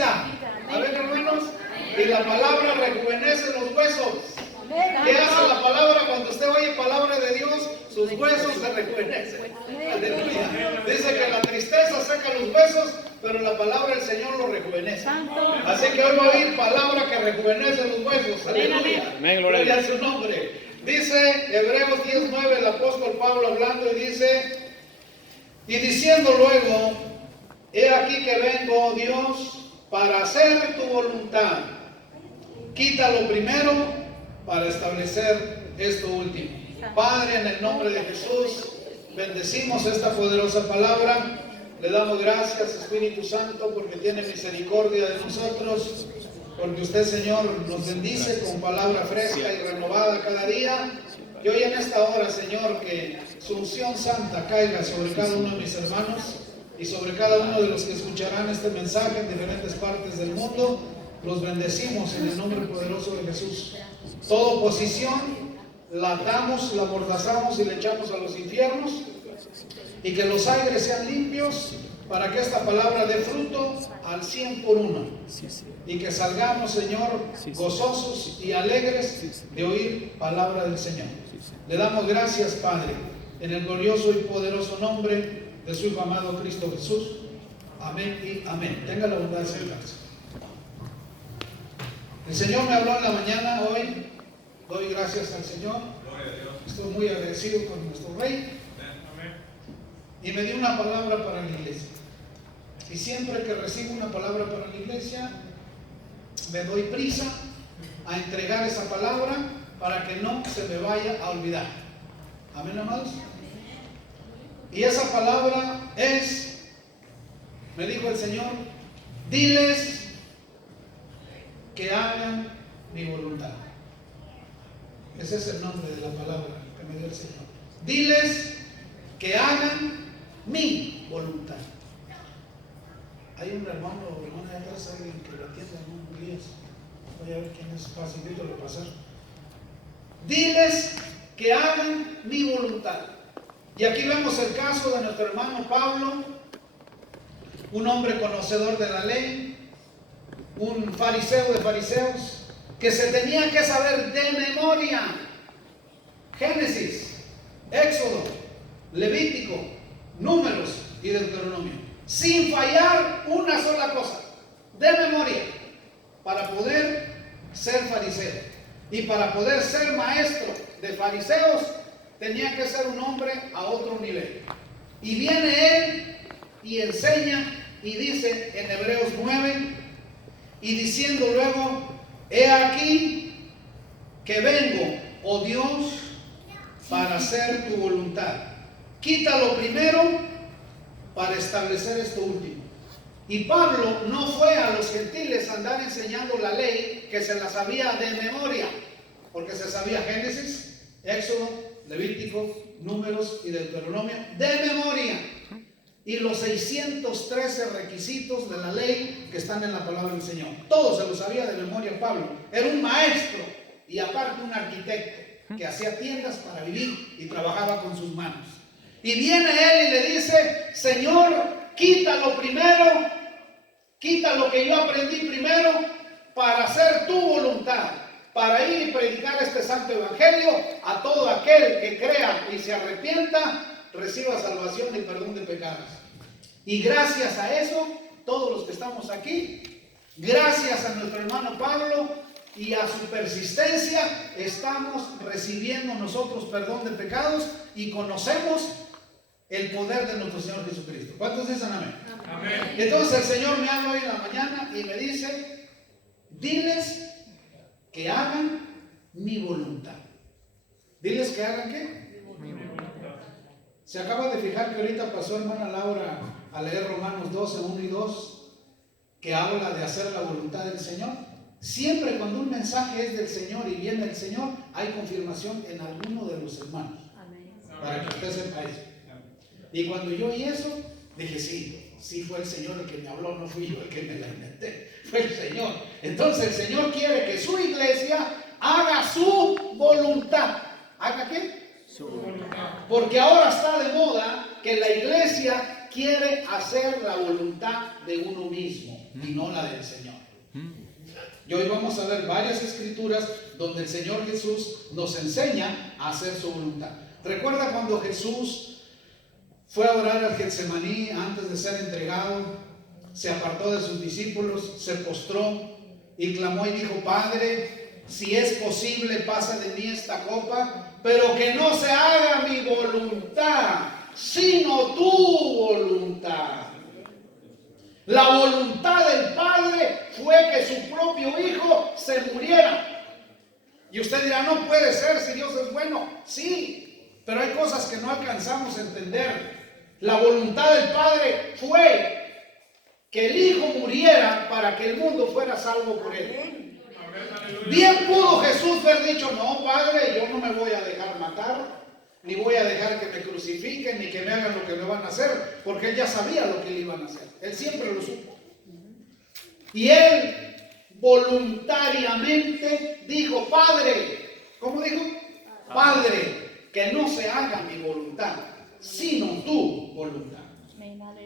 vida. A ver, hermanos, y la palabra rejuvenece los huesos. ¿Qué hace la palabra cuando usted oye palabra de Dios? Sus huesos se rejuvenecen. Aleluya. Dice que la tristeza saca los huesos, pero la palabra del Señor los rejuvenece. Así que hoy va a oír palabra que rejuvenece los huesos. Aleluya. Gloria a su nombre. Dice Hebreos 10:9, el apóstol Pablo hablando, y dice, y diciendo luego, he aquí que vengo, oh Dios, para hacer tu voluntad. Quita lo primero para establecer esto último. Padre, en el nombre de Jesús, bendecimos esta poderosa palabra. Le damos gracias, Espíritu Santo, porque tiene misericordia de nosotros, porque usted, Señor, nos bendice con palabra fresca y renovada cada día. Y hoy en esta hora, Señor, que su unción santa caiga sobre cada uno de mis hermanos y sobre cada uno de los que escucharán este mensaje en diferentes partes del mundo. Los bendecimos en el nombre poderoso de Jesús. Toda oposición la atamos, la amordazamos y le echamos a los infiernos, y que los aires sean limpios para que esta palabra dé fruto al 100 por 1, y que salgamos, Señor, gozosos y alegres de oír palabra del Señor. Le damos gracias, Padre, en el glorioso y poderoso nombre de su Hijo amado Cristo Jesús. Amén y amén. Tenga la bondad de sentarse. El Señor me habló en la mañana hoy. Doy gracias al Señor. Estoy muy agradecido con nuestro Rey. Y me dio una palabra para la iglesia. Y siempre que recibo una palabra para la iglesia, me doy prisa a entregar esa palabra para que no se me vaya a olvidar. Amén, amados. Y esa palabra es, me dijo el Señor, diles que hagan mi voluntad. Ese es el nombre de la palabra que me dio el Señor. Diles que hagan mi voluntad. Hay un hermano o hermana de atrás, alguien que lo atienda, ¿no? Elías. Voy a ver quién es, facilito lo pasar. Diles que hagan mi voluntad. Y aquí vemos el caso de nuestro hermano Pablo, un hombre conocedor de la ley, un fariseo de fariseos, que se tenía que saber de memoria Génesis, Éxodo, Levítico, Números y Deuteronomio, sin fallar una sola cosa, de memoria, para poder ser fariseo. Y para poder ser maestro de fariseos, tenía que ser un hombre a otro nivel. Y viene él y enseña y dice en Hebreos 9, y diciendo luego, he aquí que vengo, oh Dios, para hacer tu voluntad. Quita lo primero para establecer esto último. Y Pablo no fue a los gentiles a andar enseñando la ley que se la sabía de memoria, porque se sabía Génesis, Éxodo, Levítico, Números y Deuteronomio de memoria, y los 613 requisitos de la ley que están en la palabra del Señor. Todo se lo sabía de memoria Pablo. Era un maestro y aparte un arquitecto que hacía tiendas para vivir y trabajaba con sus manos. Y viene él y le dice, Señor, quita lo primero, quita lo que yo aprendí primero para hacer tu voluntad, para ir y predicar este santo evangelio a todo aquel que crea y se arrepienta, reciba salvación y perdón de pecados. Y gracias a eso, todos los que estamos aquí, gracias a nuestro hermano Pablo y a su persistencia, estamos recibiendo nosotros perdón de pecados y conocemos el poder de nuestro Señor Jesucristo. ¿Cuántos dicen amén? Amén. Entonces el Señor me habla hoy en la mañana y me dice, diles que hagan mi voluntad. Diles que hagan ¿qué? Mi voluntad. Se acaba de fijar que ahorita pasó hermana Laura a leer Romanos 12, 1 y 2, que habla de hacer la voluntad del Señor. Siempre cuando un mensaje es del Señor y viene del Señor, hay confirmación en alguno de los hermanos. Amén. Para que usted sepa eso. Y cuando yo oí eso, dije, sí fue el Señor el que me habló, no fui yo el que me la inventé, fue el Señor. Entonces el Señor quiere que su iglesia haga su voluntad. ¿Haga qué? Su voluntad. Porque ahora está de moda que la iglesia quiere hacer la voluntad de uno mismo. y no la del Señor. Y hoy vamos a ver varias escrituras donde el Señor Jesús nos enseña a hacer su voluntad. ¿Recuerda cuando Jesús fue a orar al Getsemaní antes de ser entregado? Se apartó de sus discípulos, se postró y clamó y dijo: Padre, si es posible, pasa de mí esta copa, pero que no se haga mi voluntad, sino tu voluntad. La voluntad del Padre fue que su propio Hijo se muriera. Y usted dirá: no puede ser si Dios es bueno. Sí, pero hay cosas que no alcanzamos a entender. La voluntad del Padre fue que el Hijo muriera para que el mundo fuera salvo por él. Bien pudo Jesús haber dicho: no, Padre, yo no me voy a dejar matar, ni voy a dejar que me crucifiquen, ni que me hagan lo que me van a hacer, porque él ya sabía lo que le iban a hacer. Él siempre lo supo. Y él voluntariamente dijo: Padre, ¿cómo dijo? Padre, que no se haga mi voluntad, sino tu voluntad.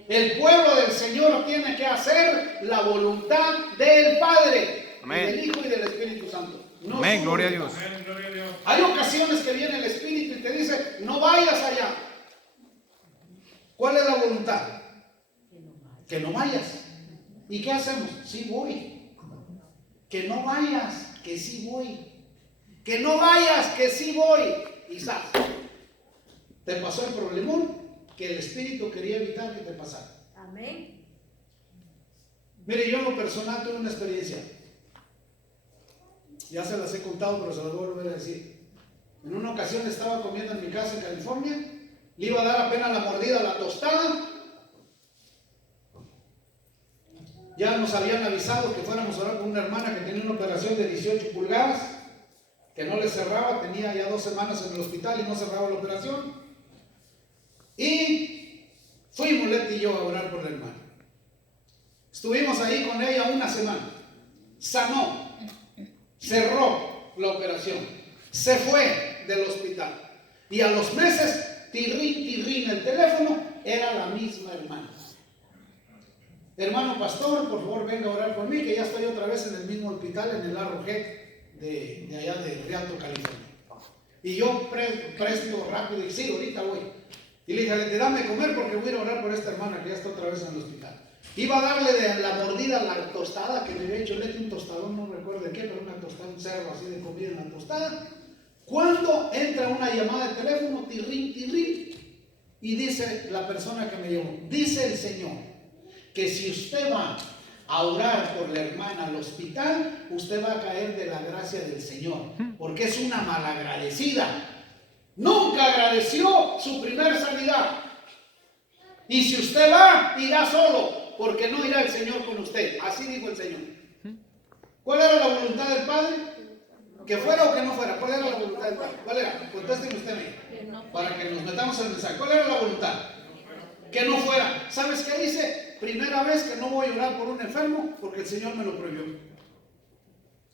El pueblo del Señor tiene que hacer la voluntad del Padre, y del Hijo y del Espíritu Santo. No. Amén, gloria a Dios. Hay ocasiones que viene el Espíritu y te dice: no vayas allá. ¿Cuál es la voluntad? Que no vayas. ¿Y qué hacemos? Sí voy. Que no vayas, que sí voy. Que no vayas, que sí voy. Y ¿sabes? Te pasó el problemón que el Espíritu quería evitar que te pasara. Amén. Mire, yo en lo personal tuve una experiencia. Ya se las he contado, pero se las voy a volver a decir. En una ocasión estaba comiendo en mi casa en California. Le iba a dar apenas la mordida a la tostada. Ya nos habían avisado que fuéramos a orar con una hermana que tenía una operación de 18 pulgadas, que no le cerraba, tenía ya 2 semanas en el hospital y no cerraba la operación. Y fuimos Leti y yo a orar por la hermana. Estuvimos ahí con ella una semana. Sanó, cerró la operación, se fue del hospital. Y a los meses, tirrín, el teléfono era la misma hermana. Hermano pastor, por favor venga a orar por mí, que ya estoy otra vez en el mismo hospital, en el Arrowhead de allá de Rialto, California. Y yo presto rápido y sí, ahorita voy. Y le dije: dame de comer porque voy a ir a orar por esta hermana que ya está otra vez en el hospital. Iba a darle de la mordida a la tostada que me había hecho Leti, un tostadón, no recuerdo de qué, pero una tostada, un cerdo así de comida en la tostada. Cuando entra una llamada de teléfono, tirrín, y dice la persona que me llamó: dice el Señor que si usted va a orar por la hermana al hospital, usted va a caer de la gracia del Señor, porque es una malagradecida. Nunca agradeció su primer sanidad. Y si usted va, irá solo, porque no irá el Señor con usted. Así dijo el Señor. ¿Cuál era la voluntad del Padre? ¿Que fuera o que no fuera? ¿Cuál era la voluntad del Padre? ¿Cuál era? Contésteme usted a mí, para que nos metamos en el mensaje. ¿Cuál era la voluntad? Que no fuera. ¿Sabes qué dice? Primera vez que no voy a orar por un enfermo porque el Señor me lo prohibió.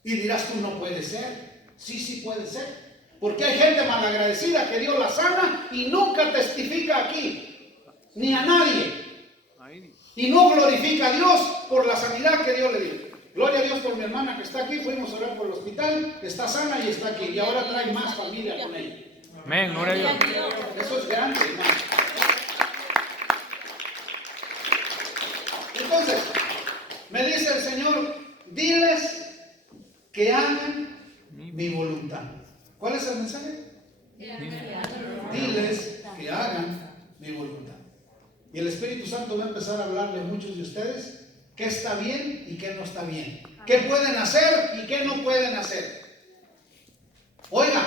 Y dirás tú: no puede ser. Sí puede ser. Porque hay gente malagradecida que Dios la sana y nunca testifica aquí, ni a nadie. Y no glorifica a Dios por la sanidad que Dios le dio. Gloria a Dios por mi hermana que está aquí. Fuimos a orar por el hospital, está sana y está aquí. Y ahora trae más familia con ella. Amén, gloria a Dios. Eso es grande, hermano. Entonces, me dice el Señor: diles que hagan mi voluntad. ¿Cuál es el mensaje? Diles que hagan mi voluntad. Y el Espíritu Santo va a empezar a hablarle a muchos de ustedes qué está bien y qué no está bien, qué pueden hacer y qué no pueden hacer. Oiga,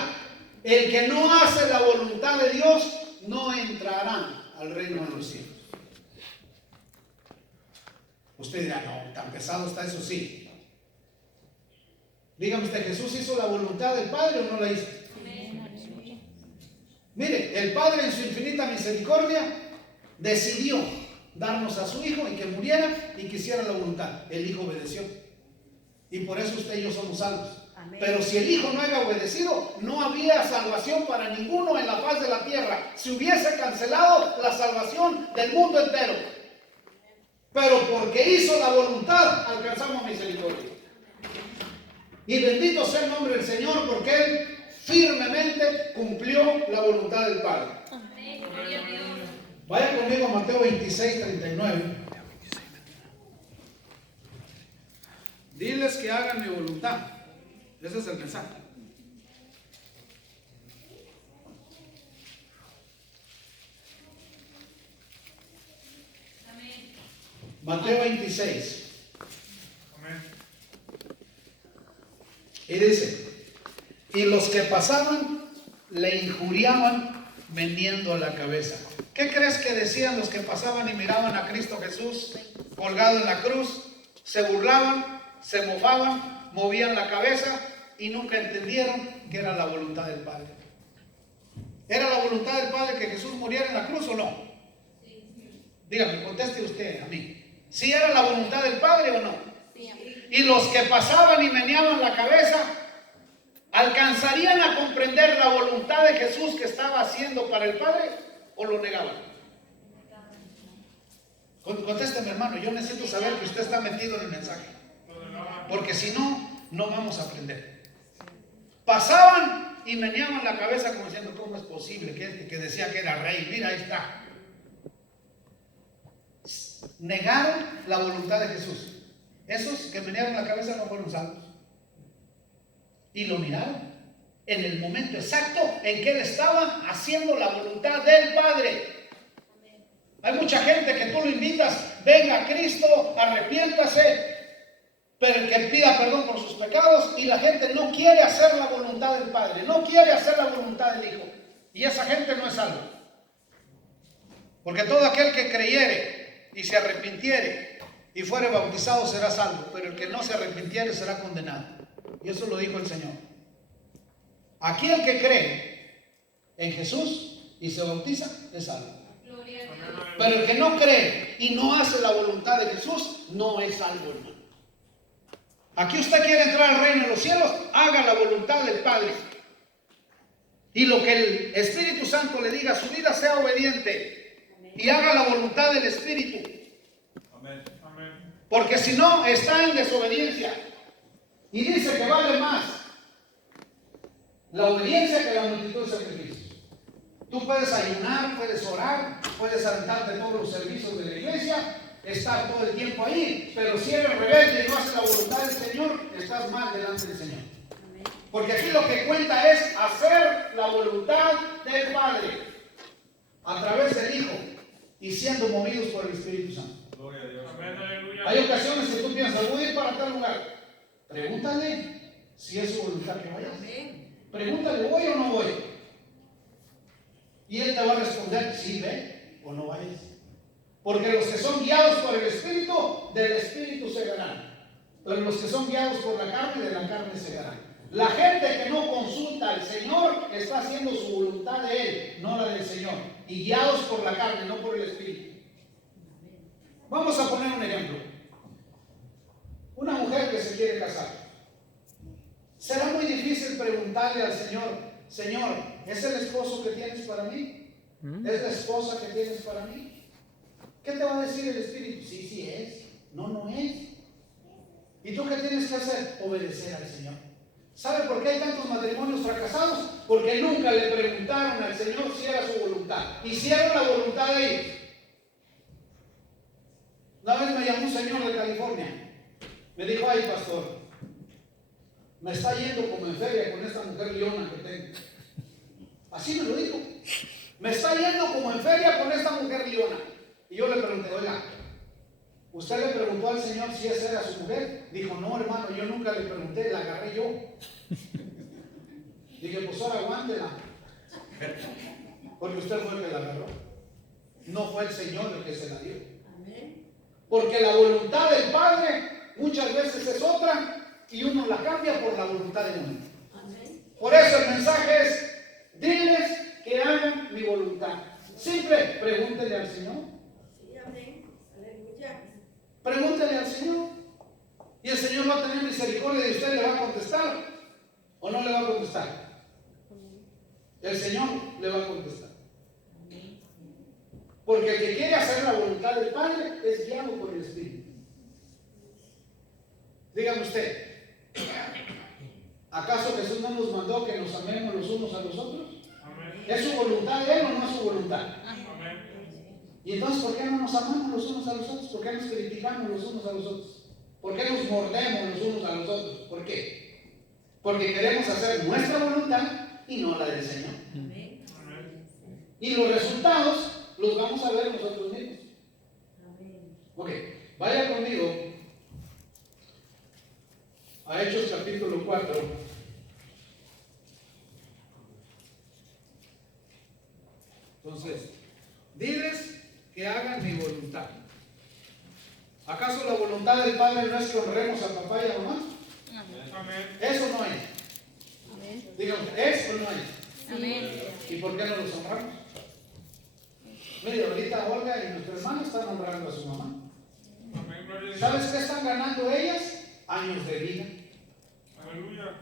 el que no hace la voluntad de Dios no entrará al reino de los cielos. Usted dirá: no, tan pesado está eso. Sí. Dígame usted: ¿Jesús hizo la voluntad del Padre o no la hizo? Mire, el Padre en su infinita misericordia decidió darnos a su Hijo y que muriera y que hiciera la voluntad. El Hijo obedeció. Y por eso usted y yo somos salvos. Amén. Pero si el Hijo no había obedecido, no había salvación para ninguno en la faz de la tierra. Se hubiese cancelado la salvación del mundo entero. Pero porque hizo la voluntad, alcanzamos misericordia. Y bendito sea el nombre del Señor, porque Él firmemente cumplió la voluntad del Padre. Vaya conmigo a Mateo 26, 39. Diles que hagan mi voluntad. Ese es el mensaje. Mateo 26. Amén. Y dice: y los que pasaban le injuriaban meneando la cabeza. ¿Qué crees que decían los que pasaban y miraban a Cristo Jesús colgado en la cruz? Se burlaban, se mofaban, movían la cabeza y nunca entendieron que era la voluntad del Padre. ¿Era la voluntad del Padre que Jesús muriera en la cruz o no? Dígame, conteste usted a mí. ¿Sí era la voluntad del Padre o no? Y los que pasaban y meneaban la cabeza, ¿alcanzarían a comprender la voluntad de Jesús que estaba haciendo para el Padre o lo negaban? Contésteme, hermano, yo necesito saber que usted está metido en el mensaje, porque si no, no vamos a aprender. Pasaban y meneaban la cabeza como diciendo: ¿cómo es posible que este que decía que era rey, mira, ahí está? Negaron la voluntad de Jesús. Esos que menearon la cabeza no fueron salvos. Y lo miraron en el momento exacto en que Él estaba haciendo la voluntad del Padre. Hay mucha gente que tú lo invitas: venga a Cristo, arrepiéntase, pero que pida perdón por sus pecados, y la gente no quiere hacer la voluntad del Padre, no quiere hacer la voluntad del Hijo, y esa gente no es salva. Porque todo aquel que creyere y se arrepintiere y fuere bautizado será salvo, pero el que no se arrepintiere será condenado. Y eso lo dijo el Señor. Aquí el que cree en Jesús y se bautiza es salvo. Pero el que no cree y no hace la voluntad de Jesús no es salvo, hermano. Aquí usted quiere entrar al reino de los cielos, haga la voluntad del Padre. Y lo que el Espíritu Santo le diga a su vida, sea obediente. Y haga la voluntad del Espíritu. Porque si no, está en desobediencia. Y dice que vale más la obediencia que la multitud de sacrificios. Tú puedes ayunar, puedes orar, puedes aventarte todos los servicios de la iglesia, estar todo el tiempo ahí, pero si eres rebelde y no haces la voluntad del Señor, estás mal delante del Señor. Porque aquí lo que cuenta es hacer la voluntad del Padre a través del Hijo y siendo movidos por el Espíritu Santo. Gloria a Dios. Hay ocasiones que tú piensas: voy a ir para tal lugar. Pregúntale si es su voluntad que vayas. Pregúntale: ¿voy o no voy? Y Él te va a responder: sí, ve o no vayas. Porque los que son guiados por el Espíritu, del Espíritu segarán. Pero los que son guiados por la carne, de la carne segarán. La gente que no consulta al Señor está haciendo su voluntad de Él, no la del Señor. Y guiados por la carne, no por el Espíritu. Vamos a poner un ejemplo. Una mujer que se quiere casar. Será muy difícil preguntarle al Señor: Señor, ¿es el esposo que tienes para mí? ¿Es la esposa que tienes para mí? ¿Qué te va a decir el Espíritu? Sí, sí es. No, no es. ¿Y tú qué tienes que hacer? Obedecer al Señor. ¿Sabe por qué hay tantos matrimonios fracasados? Porque nunca le preguntaron al Señor si era su voluntad. Hicieron la voluntad de ellos. Una vez me llamó un señor de California. Me dijo: ay, pastor, me está yendo como en feria con esta mujer leona que tengo. Así me lo dijo. Me está yendo como en feria con esta mujer leona. Y yo le pregunté: oiga, ¿usted le preguntó al Señor si esa era su mujer? Dijo: no, hermano, yo nunca le pregunté, la agarré yo. Dije: pues ahora aguántela. Porque usted fue el que la agarró. No fue el Señor el que se la dio. Porque la voluntad del Padre muchas veces es otra y uno la cambia por la voluntad de uno. Por eso el mensaje es: diles que hagan mi voluntad. Simple, pregúntele al Señor. Pregúntele al Señor. Y el Señor va a tener misericordia de usted. ¿Le va a contestar o no le va a contestar? El Señor le va a contestar. Porque el que quiere hacer la voluntad del Padre es guiado por el Espíritu. Dígame usted, ¿acaso Jesús no nos mandó que nos amemos los unos a los otros? Amén. ¿Es su voluntad de Él o no es su voluntad? Amén. ¿Y entonces por qué no nos amamos los unos a los otros? ¿Por qué nos criticamos los unos a los otros? ¿Por qué nos mordemos los unos a los otros? ¿Por qué? Porque queremos hacer nuestra voluntad y no la del Señor. Amén. Y los resultados los vamos a ver nosotros mismos. Amén. Ok, vaya conmigo a Hechos capítulo 4. Entonces, diles que hagan mi voluntad. ¿Acaso la voluntad del Padre no es que honremos a papá y a mamá? Amén. Eso no es. Amén. Dígame, eso no es. Amén. ¿Y por qué no los honramos? Mire, ahorita Olga y nuestra hermana están honrando a su mamá. ¿Sabes qué están ganando ellas? Años de vida. Aleluya.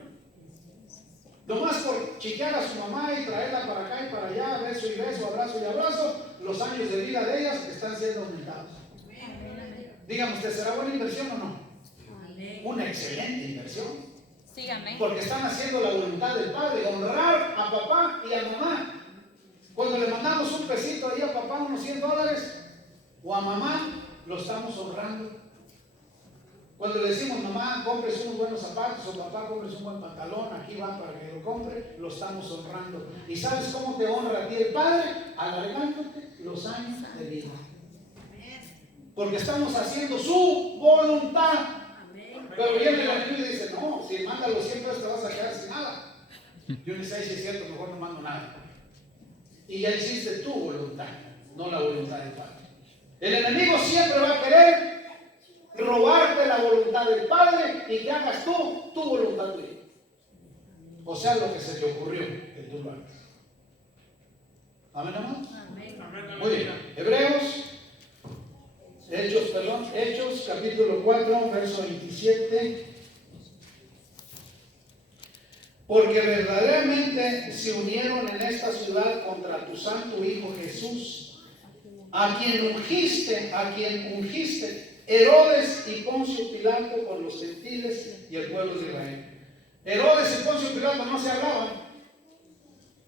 Nomás por chiquear a su mamá y traerla para acá y para allá, beso y beso, abrazo y abrazo, los años de vida de ellas están siendo aumentados. Dígame usted, ¿será buena inversión o no? Una excelente inversión. Sí, amén. Porque están haciendo la voluntad del Padre, honrar a papá y a mamá. Cuando le mandamos un pesito ahí a papá, unos $100, o a mamá, lo estamos honrando. Cuando le decimos, mamá, compres unos buenos zapatos, o papá, compres un buen pantalón, aquí va para que lo compre, lo estamos honrando. ¿Y sabes cómo te honra a ti el Padre? Alargándote los años de vida. Porque estamos haciendo su voluntad. Pero viene el enemigo y dice, no, si manda los 100 pesos te vas a quedar sin nada. Yo ni sé si es cierto, mejor no mando nada. Y ya hiciste tu voluntad, no la voluntad del Padre. El enemigo siempre va a querer robarte la voluntad del Padre y que hagas tú tu voluntad tuya. O sea, lo que se te ocurrió, que tú lo hagas. ¿Amén, hermano? Amén. Muy bien. Hechos capítulo 4, verso 27. Porque verdaderamente se unieron en esta ciudad contra tu santo Hijo Jesús, a quien ungiste, Herodes y Poncio Pilato con los gentiles y el pueblo de Israel. Herodes y Poncio Pilato no se hablaban.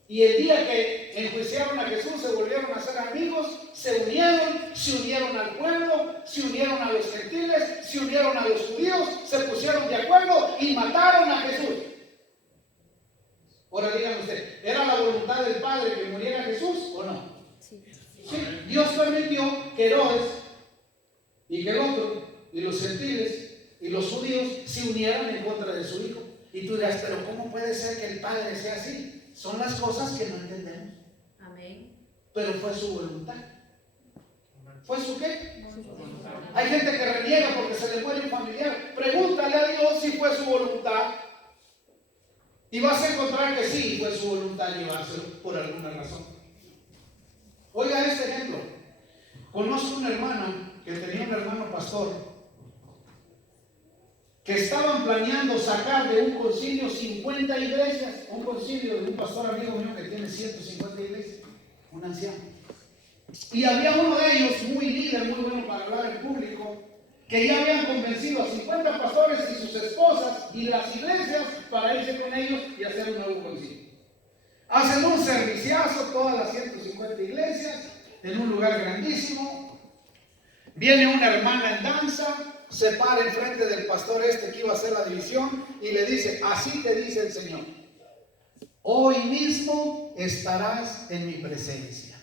Y el día que enjuiciaron a Jesús se volvieron a ser amigos, se unieron al pueblo, se unieron a los gentiles, se unieron a los judíos, se pusieron de acuerdo y mataron a Jesús. Ahora dígame usted, ¿era la voluntad del Padre que muriera Jesús o no? Sí. Dios permitió que Herodes y que el otro, y los gentiles y los judíos se unieran en contra de su hijo. Y tú dirás, pero ¿cómo puede ser que el Padre sea así? Son las cosas que no entendemos. Amén. Pero fue su voluntad. ¿Fue su qué? Hay gente que reniega porque se le muere un familiar. Pregúntale a Dios si fue su voluntad. Y vas a encontrar que sí fue su voluntad llevárselo por alguna razón. Oiga este ejemplo. Conozco un hermano que tenía un hermano pastor que estaban planeando sacar de un concilio 50 iglesias, un concilio de un pastor amigo mío que tiene 150 iglesias, un anciano. Y había uno de ellos, muy líder, muy bueno para hablar en público, que ya habían convencido a 50 pastores y sus esposas y las iglesias para irse con ellos y hacer un nuevo concilio. Hacen un serviciazo, todas las 150 iglesias, en un lugar grandísimo. Viene una hermana en danza, se para enfrente del pastor que iba a hacer la división y le dice, así te dice el Señor, hoy mismo estarás en mi presencia.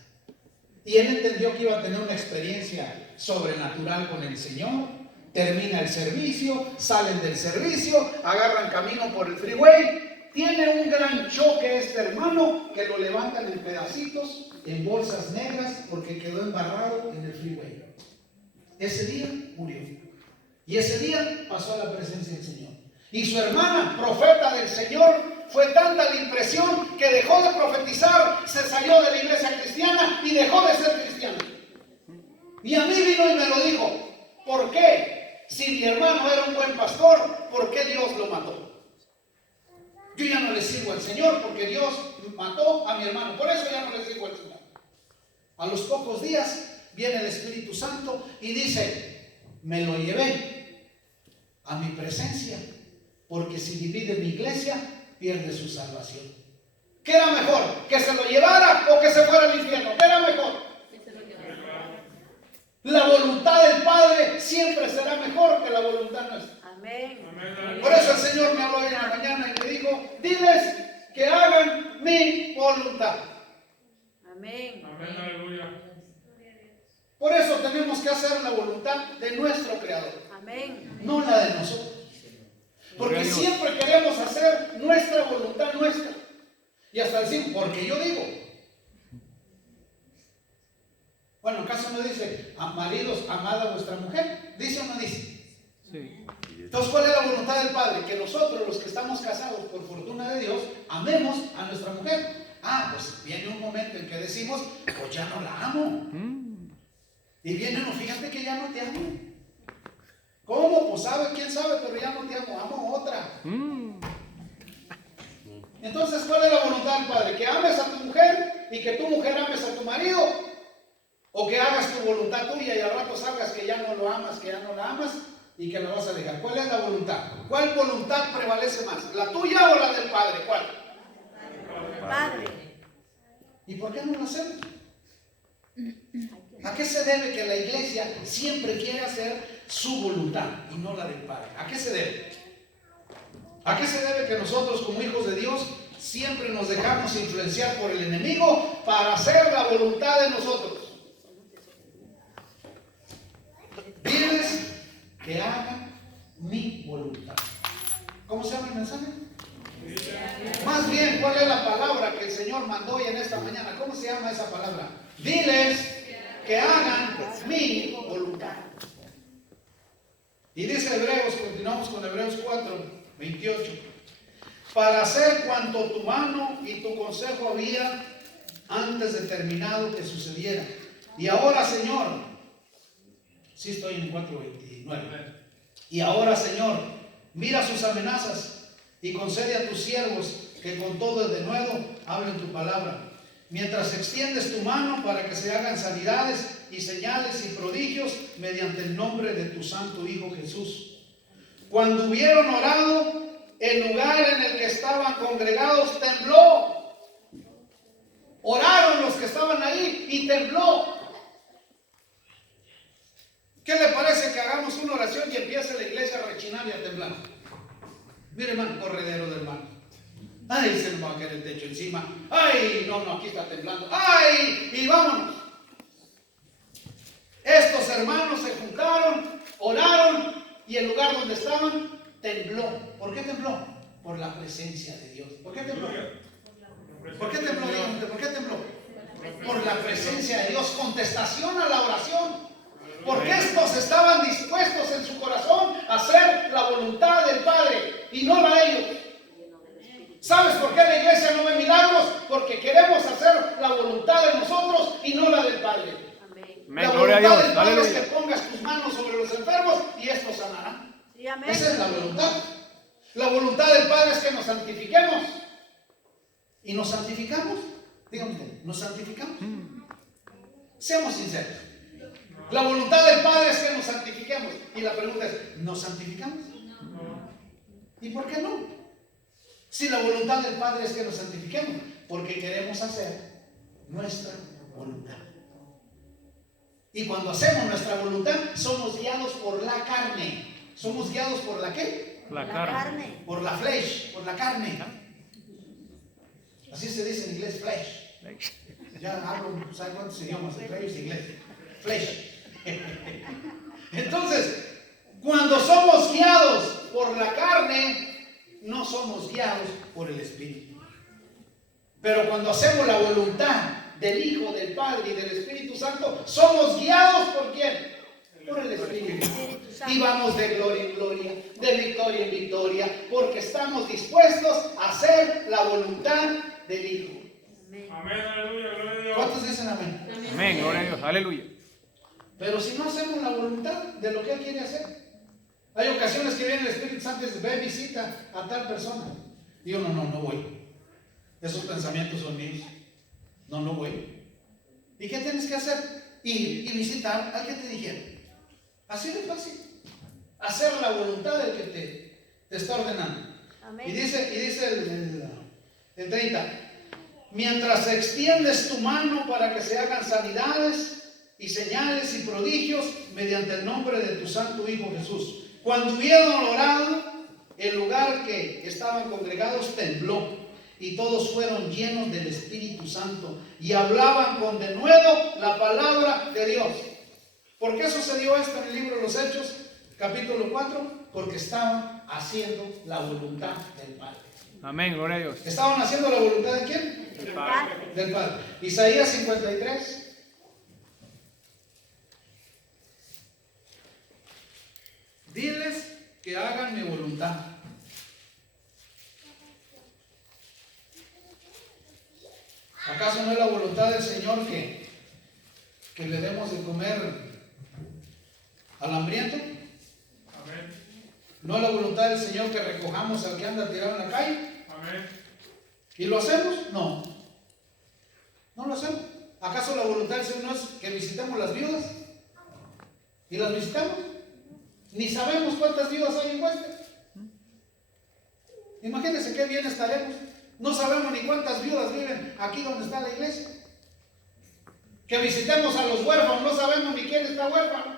Y él entendió que iba a tener una experiencia sobrenatural con el Señor. Termina el servicio, salen del servicio, agarran camino por el freeway. Tiene un gran choque este hermano que lo levantan en pedacitos, en bolsas negras, porque quedó embarrado en el freeway. Ese día murió. Y ese día pasó a la presencia del Señor. Y su hermana, profeta del Señor, fue tanta la impresión que dejó de profetizar, se salió de la iglesia cristiana y dejó de ser cristiana. Y a mí vino y me lo dijo. ¿Por qué? Si mi hermano era un buen pastor, ¿por qué Dios lo mató? Yo ya no le sirvo al Señor porque Dios mató a mi hermano. Por eso ya no le sirvo al Señor. A los pocos días viene el Espíritu Santo y dice, me lo llevé a mi presencia, porque si divide mi iglesia, pierde su salvación. ¿Qué era mejor? ¿Que se lo llevara o que se fuera al infierno? ¿Qué era mejor? La voluntad del Padre siempre será mejor que la voluntad nuestra. Amén. Por eso el Señor me habló hoy en la mañana y me dijo, diles que hagan mi voluntad. Amén. Amén, aleluya. Por eso tenemos que hacer la voluntad de nuestro Creador, Amén. no la de nosotros. Porque siempre queremos hacer nuestra voluntad nuestra. Y hasta decir, porque yo digo. Bueno, ¿acaso no dice, maridos, amad a vuestra mujer? ¿Dice o no dice? Sí. Entonces, ¿cuál es la voluntad del Padre? Que nosotros, los que estamos casados por fortuna de Dios, amemos a nuestra mujer. Pues viene un momento en que decimos, pues ya no la amo. Y viene uno, fíjate que ya no te amo. ¿Cómo? Pues sabe, quién sabe, pero ya no te amo, amo otra. Entonces, ¿cuál es la voluntad del Padre? Que ames a tu mujer y que tu mujer ames a tu marido. O que hagas tu voluntad tuya y al rato salgas que ya no lo amas, que ya no la amas y que la vas a dejar. ¿Cuál es la voluntad? ¿Cuál voluntad prevalece más? ¿La tuya o la del Padre? ¿Cuál? Padre. ¿Y por qué no lo hacemos? ¿A qué se debe que la iglesia siempre quiere hacer su voluntad y no la del Padre? ¿A qué se debe? ¿A qué se debe que nosotros como hijos de Dios siempre nos dejamos influenciar por el enemigo para hacer la voluntad de nosotros? Diles que hagan mi voluntad. ¿Cómo se llama el mensaje? Más bien, ¿cuál es la palabra que el Señor mandó hoy en esta mañana? ¿Cómo se llama esa palabra? Diles que hagan mi voluntad. Y dice Hebreos, continuamos con Hebreos 4:28. Para hacer cuanto tu mano y tu consejo había antes determinado que sucediera. Y ahora, Señor, sí estoy en 4:29. Y ahora, Señor, mira sus amenazas y concede a tus siervos que con todo el denuedo hablen tu palabra. Mientras extiendes tu mano para que se hagan sanidades y señales y prodigios mediante el nombre de tu santo Hijo Jesús. Cuando hubieron orado, el lugar en el que estaban congregados tembló. Oraron los que estaban ahí y tembló. ¿Qué le parece que hagamos una oración y empiece la iglesia a rechinar y a temblar? Mire, hermano, corredero del mar. Ay, se nos va a caer el techo encima. Ay, no, aquí está temblando. Ay, y vámonos. Estos hermanos se juntaron, oraron y el lugar donde estaban tembló. ¿Por qué tembló? Por la presencia de Dios. ¿Por qué tembló? ¿Por qué tembló? Díganme, ¿por qué tembló? Por la presencia de Dios. Contestación a la oración. Porque estos estaban dispuestos en su corazón a hacer la voluntad del Padre y no la de ellos. ¿Sabes por qué la iglesia no ve milagros? Porque queremos hacer la voluntad de nosotros y no la del Padre. Amén. La voluntad del Padre es que pongas tus manos sobre los enfermos y estos sanarán. Sí, amén. Esa es la voluntad. La voluntad del Padre es que nos santifiquemos. ¿Y nos santificamos? Díganme, ¿nos santificamos? Seamos sinceros. La voluntad del Padre es que nos santifiquemos. Y la pregunta es, ¿nos santificamos? ¿Y por qué no? Si la voluntad del Padre es que nos santifiquemos, porque queremos hacer nuestra voluntad. Y cuando hacemos nuestra voluntad, somos guiados por la carne. ¿Somos guiados por la qué? La carne. Por la flesh, por la carne. Así se dice en inglés, flesh. Ya hablo, ¿sabe cuántos idiomas? Entre ellos inglés. Flesh. Entonces, cuando somos guiados por la carne, no somos guiados por el Espíritu. Pero cuando hacemos la voluntad del Hijo, del Padre y del Espíritu Santo, somos guiados ¿por quién? Por el Espíritu. Y vamos de gloria en gloria, de victoria en victoria, porque estamos dispuestos a hacer la voluntad del Hijo. Amén, aleluya, gloria a Dios. ¿Cuántos dicen amén? Amén, gloria a Dios, aleluya. Pero si no hacemos la voluntad de lo que Él quiere hacer, hay ocasiones que viene el Espíritu Santo y dice, ve, visita a tal persona. Y yo, no voy. Esos pensamientos son míos. No voy. ¿Y qué tienes que hacer? Ir y visitar al que te dijeron. Así de fácil. Hacer la voluntad del que te está ordenando. Amén. Y dice el 30. Mientras extiendes tu mano para que se hagan sanidades y señales y prodigios mediante el nombre de tu santo Hijo Jesús. Cuando hubieron orado, el lugar que estaban congregados tembló y todos fueron llenos del Espíritu Santo y hablaban con denuedo la palabra de Dios. ¿Por qué sucedió esto en el libro de los Hechos, capítulo 4? Porque estaban haciendo la voluntad del Padre. Amén, gloria a Dios. ¿Estaban haciendo la voluntad de quién? Del Padre. Del Padre. Isaías 53. Diles que hagan mi voluntad. ¿Acaso no es la voluntad del Señor que le demos de comer al hambriento? Amén. ¿No es la voluntad del Señor que recojamos al que anda tirado en la calle? Amén. ¿Y lo hacemos? No. No lo hacemos. ¿Acaso la voluntad del Señor no es que visitemos las viudas? ¿Y las visitamos? Ni sabemos cuántas viudas hay en Hueste. Imagínense qué bien estaremos. No sabemos ni cuántas viudas viven aquí donde está la iglesia. Que visitemos a los huérfanos, no sabemos ni quién está huérfano.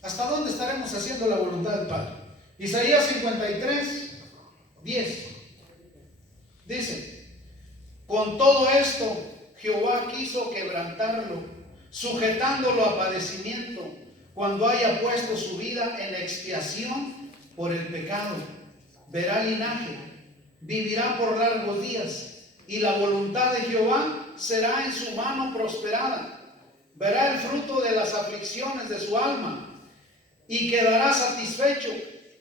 ¿Hasta dónde estaremos haciendo la voluntad del Padre? Isaías 53, 10. Dice: con todo esto Jehová quiso quebrantarlo, sujetándolo a padecimiento, cuando haya puesto su vida en expiación por el pecado. Verá linaje, vivirá por largos días, y la voluntad de Jehová será en su mano prosperada. Verá el fruto de las aflicciones de su alma, y quedará satisfecho.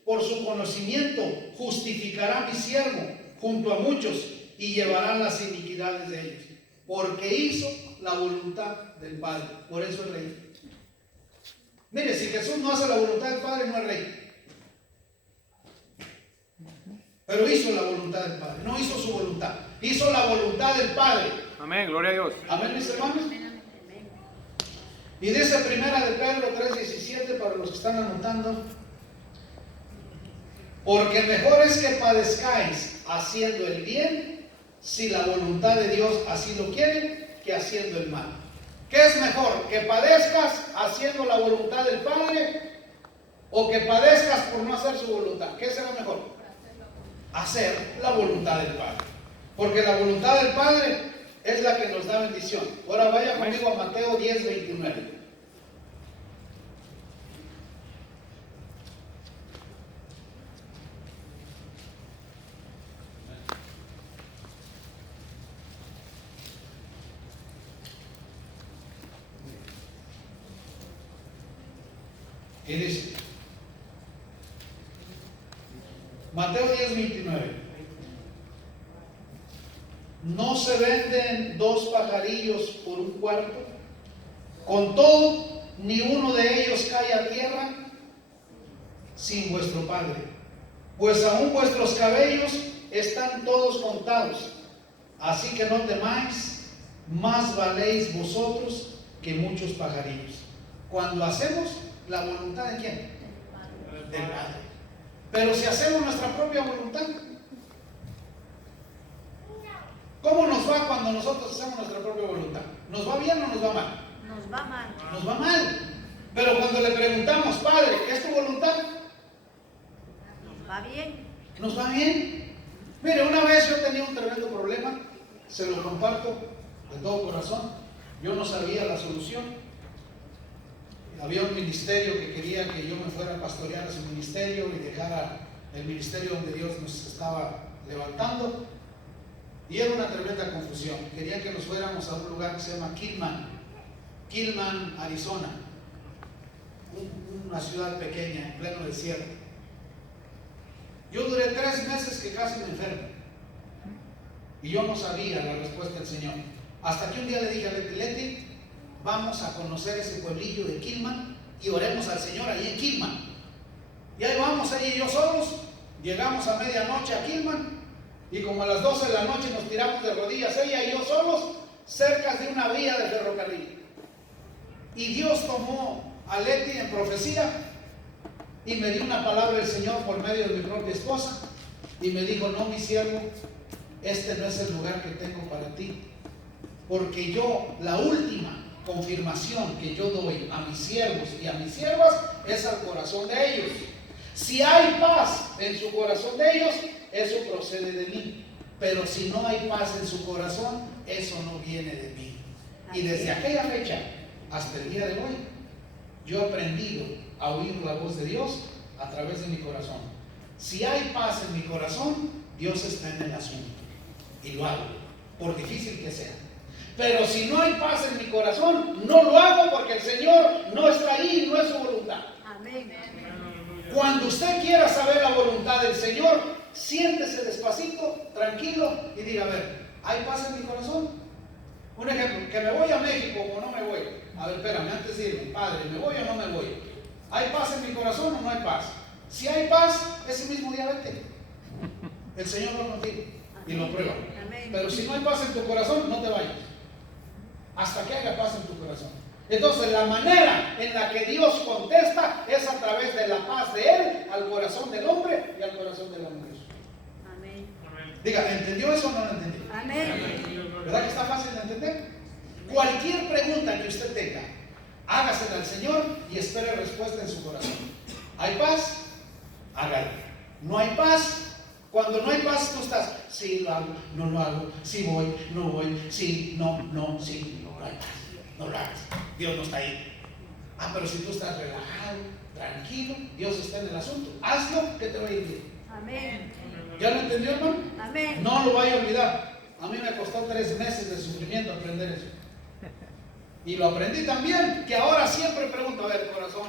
Por su conocimiento justificará mi siervo junto a muchos, y llevará las iniquidades de ellos, porque hizo la voluntad del Padre. Por eso es rey. Mire, si Jesús no hace la voluntad del Padre, no es rey. Pero hizo la voluntad del Padre, no hizo su voluntad, hizo la voluntad del Padre. Amén, gloria a Dios. Amén, mis hermanos. Y dice primera de Pedro 3:17, para los que están anotando: porque mejor es que padezcáis haciendo el bien, si la voluntad de Dios así lo quiere, que haciendo el mal. ¿Qué es mejor? ¿Que padezcas haciendo la voluntad del Padre, o que padezcas por no hacer su voluntad? ¿Qué será mejor? Hacer la voluntad del Padre, porque la voluntad del Padre es la que nos da bendición. Ahora vaya conmigo a Mateo 10:29. Y dice, Mateo 10:29: ¿no se venden 2 pajarillos por un cuarto? Con todo, ni uno de ellos cae a tierra sin vuestro Padre. Pues aún vuestros cabellos están todos contados. Así que no temáis, más valéis vosotros que muchos pajarillos. Cuando hacemos la voluntad de quién? Del Padre. Pero si hacemos nuestra propia voluntad, ¿cómo nos va cuando nosotros hacemos nuestra propia voluntad? ¿Nos va bien o nos va mal? Nos va mal. Nos va mal. Pero cuando le preguntamos, Padre, ¿qué es tu voluntad? Nos va bien. Nos va bien. Mire, una vez yo tenía un tremendo problema, se lo comparto de todo corazón. Yo no sabía la solución. Había un ministerio que quería que yo me fuera a pastorear a su ministerio y dejara el ministerio donde Dios nos estaba levantando. Y era una tremenda confusión. Querían que nos fuéramos a un lugar que se llama Killman, Arizona. Una ciudad pequeña, en pleno desierto. Yo duré 3 meses que casi me enfermo. Y yo no sabía la respuesta del Señor. Hasta que un día le dije a Leti, vamos a conocer ese pueblillo de Killman y oremos al Señor ahí en Killman. Y ahí vamos, ella y yo solos. Llegamos a medianoche a Killman Y como a las 12 de la noche nos tiramos de rodillas, ella y yo solos, cerca de una vía de ferrocarril. Y Dios tomó a Leti en profecía y me dio una palabra del Señor por medio de mi propia esposa. Y me dijo: no, mi siervo, este no es el lugar que tengo para ti. Porque yo, la última confirmación que yo doy a mis siervos y a mis siervas es al corazón de ellos. Si hay paz en su corazón de ellos, eso procede de mí. Pero si no hay paz en su corazón, eso no viene de mí. Y desde aquella fecha hasta el día de hoy, yo he aprendido a oír la voz de Dios a través de mi corazón. Si hay paz en mi corazón, Dios está en el asunto. Y lo hago, por difícil que sea. Pero si no hay paz en mi corazón, no lo hago porque el Señor no está ahí, no es su voluntad. Amén. Cuando usted quiera saber la voluntad del Señor, siéntese despacito, tranquilo y diga: a ver, ¿hay paz en mi corazón? Un ejemplo, que me voy a México o no me voy. A ver, espérame, antes de irme, Padre, ¿me voy o no me voy? ¿Hay paz en mi corazón o no hay paz? Si hay paz, ese mismo día vete. El Señor va contigo y lo prueba. Pero si no hay paz en tu corazón, no te vayas hasta que haya paz en tu corazón. Entonces, la manera en la que Dios contesta es a través de la paz de Él al corazón del hombre y al corazón de la mujer. Amén. Diga, ¿entendió eso o no lo entendió? Amén. ¿Verdad que está fácil de entender? Cualquier pregunta que usted tenga, hágasela al Señor y espere respuesta en su corazón. ¿Hay paz? Hágalo. ¿No hay paz? Cuando no hay paz, tú estás: sí, lo hago, no lo hago, sí voy, no voy, sí, no, sí, no hay paz, no lo hagas, Dios no está ahí. Ah, pero si tú estás relajado, tranquilo, Dios está en el asunto, hazlo, que te va a ir bien. Amén. ¿Ya lo entendió, hermano? Amén. No lo vaya a olvidar. A mí me costó 3 meses de sufrimiento aprender eso. Y lo aprendí también, que ahora siempre pregunto: a ver, corazón,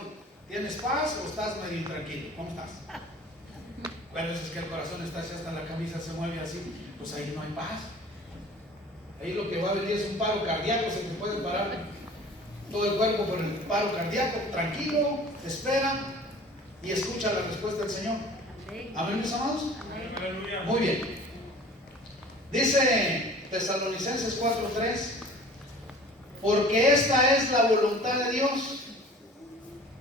¿tienes paz o estás medio intranquilo? ¿Cómo estás? A veces que el corazón está así, hasta la camisa se mueve así, pues ahí no hay paz. Ahí lo que va a venir es un paro cardíaco, se te puede parar todo el cuerpo por el paro cardíaco. Tranquilo, espera y escucha la respuesta del Señor. Amén, mis amados. Amén. Muy bien. Dice Tesalonicenses 4:3: porque esta es la voluntad de Dios,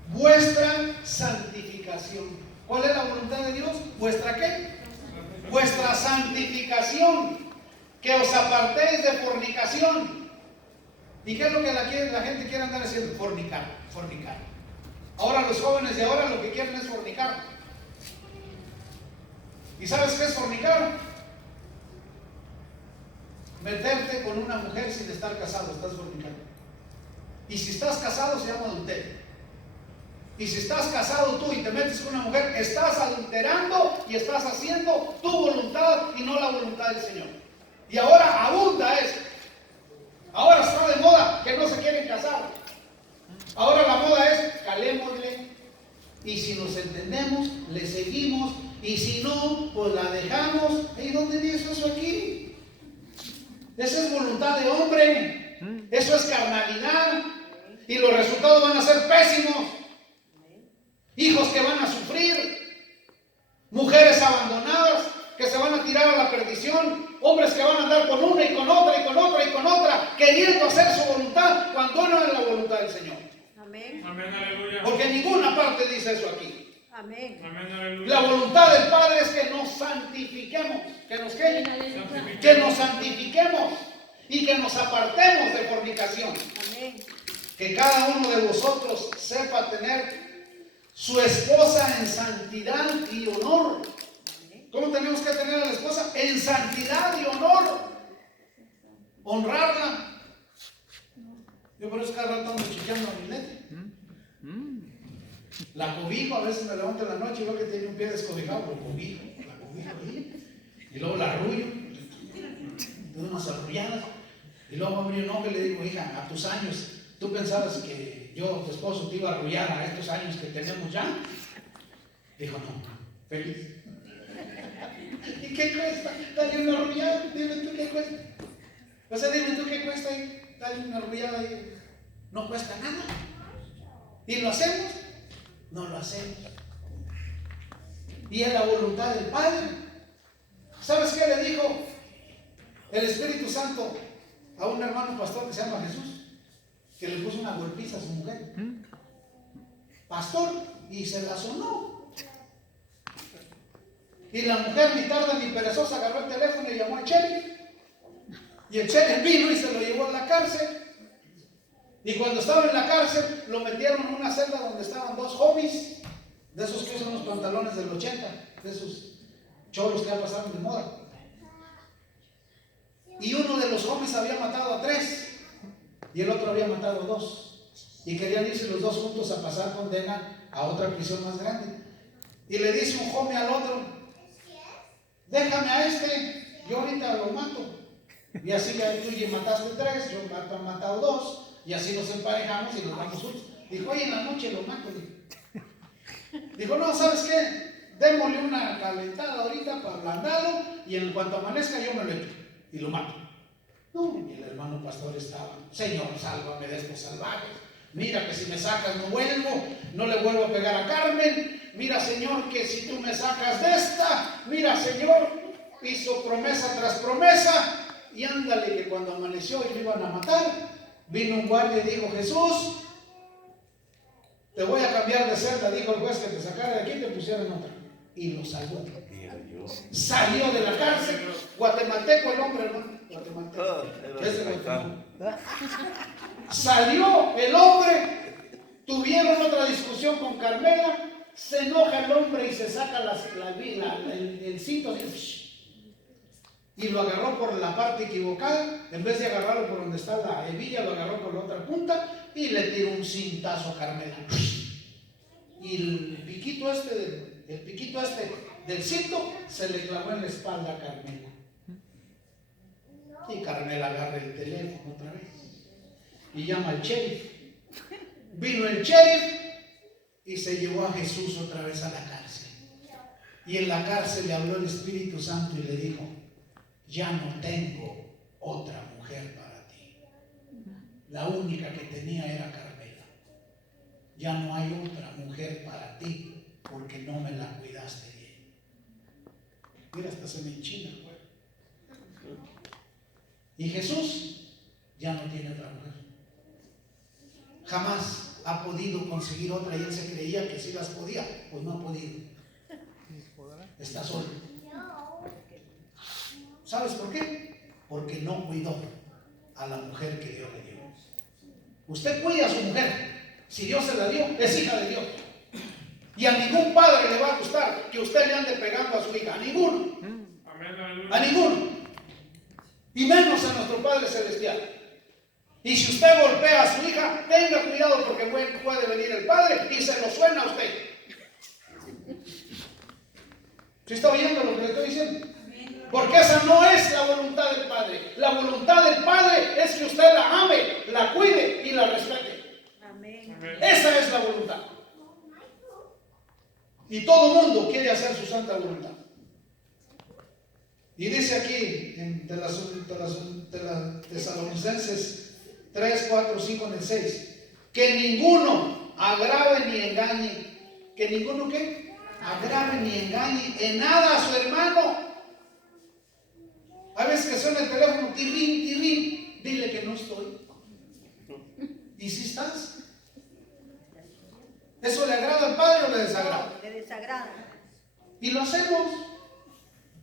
vuestra santificación. ¿Cuál es la voluntad de Dios? ¿Vuestra qué? Vuestra santificación, que os apartéis de fornicación. ¿Y qué es lo que la gente quiere andar haciendo? Fornicar. Ahora los jóvenes de ahora lo que quieren es fornicar. ¿Y sabes qué es fornicar? Meterte con una mujer sin estar casado, estás fornicando. Y si estás casado, se llama adulterio. Y si estás casado tú y te metes con una mujer, estás adulterando y estás haciendo tu voluntad y no la voluntad del Señor. Y ahora abunda eso. Ahora está de moda que no se quieren casar. Ahora la moda es: calémosle. Y si nos entendemos, le seguimos. Y si no, pues la dejamos. ¿Y dónde dice eso aquí? Esa es voluntad de hombre. Eso es carnalidad. Y los resultados van a ser pésimos. Hijos que van a sufrir, mujeres abandonadas que se van a tirar a la perdición, hombres que van a andar con una y con otra y con otra y con otra, queriendo hacer su voluntad cuando no es la voluntad del Señor. Amén. Amén, aleluya. Porque en ninguna parte dice eso aquí. Amén. Amén, aleluya. La voluntad del Padre es que nos santifiquemos, que nos ¿qué? Que nos santifiquemos y que nos apartemos de fornicación. Amén. Que cada uno de vosotros sepa tener su esposa en santidad y honor. ¿Cómo tenemos que tener a la esposa? En santidad y honor. Honrarla. Yo por eso cada rato ando chiqueando a mi nete. La cobijo, a veces me levanto en la noche y veo que tiene un pie descobijado, lo cobijo, ahí. Y luego la arrullo, doy unas arrulladas. Y luego abrí un ojo y le digo: hija, a tus años, ¿tú pensabas que yo, tu esposo, te iba a arrullar a estos años que tenemos ya? Dijo: no, feliz. ¿Y qué cuesta? Dale una arrullada, dime tú qué cuesta. O sea, dime tú qué cuesta ahí, dale una arrullada ahí. No cuesta nada. ¿Y lo hacemos? No lo hacemos. Y es la voluntad del Padre ¿Sabes qué le dijo el Espíritu Santo a un hermano pastor que se llama Jesús? Que le puso una golpiza a su mujer. Pastor, y se la sonó. Y la mujer, ni tarda ni perezosa, agarró el teléfono y llamó al sheriff. Y el sheriff vino y se lo llevó a la cárcel. Y cuando estaba en la cárcel, lo metieron en una celda donde estaban dos homies, de esos que usan los pantalones del 80, de esos cholos que ya pasaron de moda. Y uno de los homies había matado a 3 y el otro había matado a 2. Y querían irse los dos juntos a pasar condena a otra prisión más grande. Y le dice un homie al otro: déjame a este, yo ahorita lo mato. Y así ya tú ya mataste 3, yo he matado 2. Y así nos emparejamos y nos vamos juntos. Dijo: oye, en la noche lo mato. Dijo: no, ¿sabes qué? Démosle una calentada ahorita para ablandarlo y en cuanto amanezca yo me lo echo y lo mato. No, y el hermano pastor estaba: Señor, sálvame de estos salvajes. Mira que si me sacas no vuelvo, no le vuelvo a pegar a Carmen. Mira, Señor, que si tú me sacas de esta, mira, Señor, hizo promesa tras promesa. Y ándale que cuando amaneció y lo iban a matar, vino un guardia y dijo: Jesús, te voy a cambiar de celda. Dijo el juez que te sacara de aquí y te pusiera en otra. Y lo salvó. Salió de la cárcel. Guatemalteco el hombre, ¿no? Guatemalteco. Es de Guatemala. Salió el hombre. Tuvieron otra discusión con Carmela. Se enoja el hombre y se saca el cinto así, y lo agarró por la parte equivocada. En vez de agarrarlo por donde está la hebilla, lo agarró por la otra punta y le tiró un cintazo a Carmela. Y el piquito este del cinto se le clavó en la espalda a Carmela. Y Carmela agarra el teléfono otra vez y llama al sheriff. Vino el sheriff y se llevó a Jesús otra vez a la cárcel. Y en la cárcel le habló el Espíritu Santo y le dijo: ya no tengo otra mujer para ti. La única que tenía era Carmela. Ya no hay otra mujer para ti porque no me la cuidaste bien. Mira, hasta se me enchina, güey. Y Jesús ya no tiene otra mujer. Jamás ha podido conseguir otra y él se creía que sí las podía. Pues no ha podido. Está solo. ¿Sabes por qué? Porque no cuidó a la mujer que Dios le dio. Usted cuida a su mujer. Si Dios se la dio, es hija de Dios. Y a ningún padre le va a gustar que usted le ande pegando a su hija. A ninguno. A ninguno. Y menos a nuestro Padre Celestial. Y si usted golpea a su hija, tenga cuidado porque puede venir el Padre y se lo suena a usted. ¿Sí está oyendo lo que le estoy diciendo? Porque esa no es la voluntad del Padre. La voluntad del Padre es que usted la ame, la cuide y la respete. Amén. Esa es la voluntad. Y todo mundo quiere hacer su santa voluntad. Y dice aquí en Tesalonicenses 3, 4, 5 en el 6, que ninguno agrave ni engañe. ¿Que ninguno qué? Agrave ni engañe en nada a su hermano. A veces que suena el teléfono, tirrín, tirrín, dile que no estoy. ¿Y si estás? ¿Eso le agrada al Padre o le desagrada? Le desagrada. Y lo hacemos.